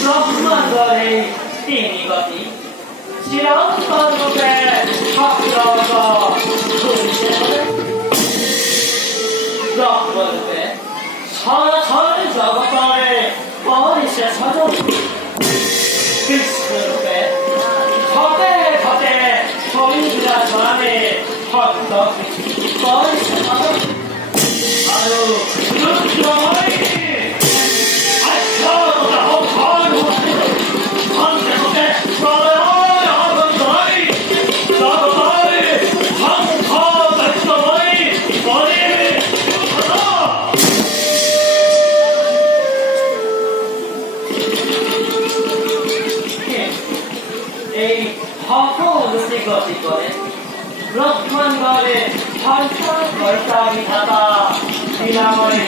ব্রহ্মাণ্ডের তিনি গতি চিরন্তন রূপে ব্রহ্মরূপে সনাতন জগতরে পরিষে সদন কৃষ্ণরূপে ঘটে ঘটে শরীরা ধরানে ভক্ত পরিষে সদন আৰু রুদ্রময় এই সকলকে গতি করে ব্রহ্মাণ্ডে সংসার কর্তা বিধাতা বিনাময়